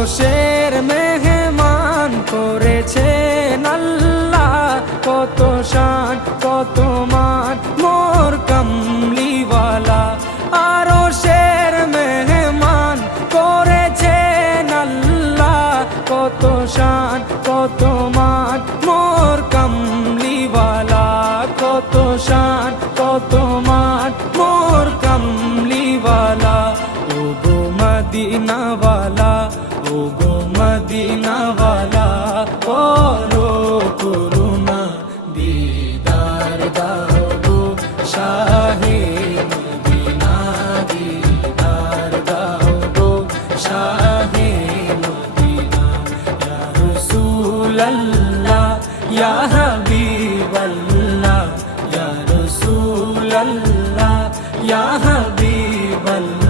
আরশের মেহমান করেছেন আল্লাহ, কত শান কত মান মোর কামলিওয়ালা। আরশের মেহমান করেছেন আল্লাহ, কত শান কত মান মোর কামলিওয়ালা, কত শান কত মান মোর কামলিওয়ালা। ও গো মদিনাওয়ালা, ও গো মদিনাওয়ালা, করো করুণা দিদার দাও গো শাহে মদিনা, দিদার দাও গো শাহে মদিনা। ইয়া রাসূলাল্লাহ ইয়া হাবিবাল্লাহ, ইয়া রাসূলাল্লাহ ইয়া হাবিবাল্লাহ।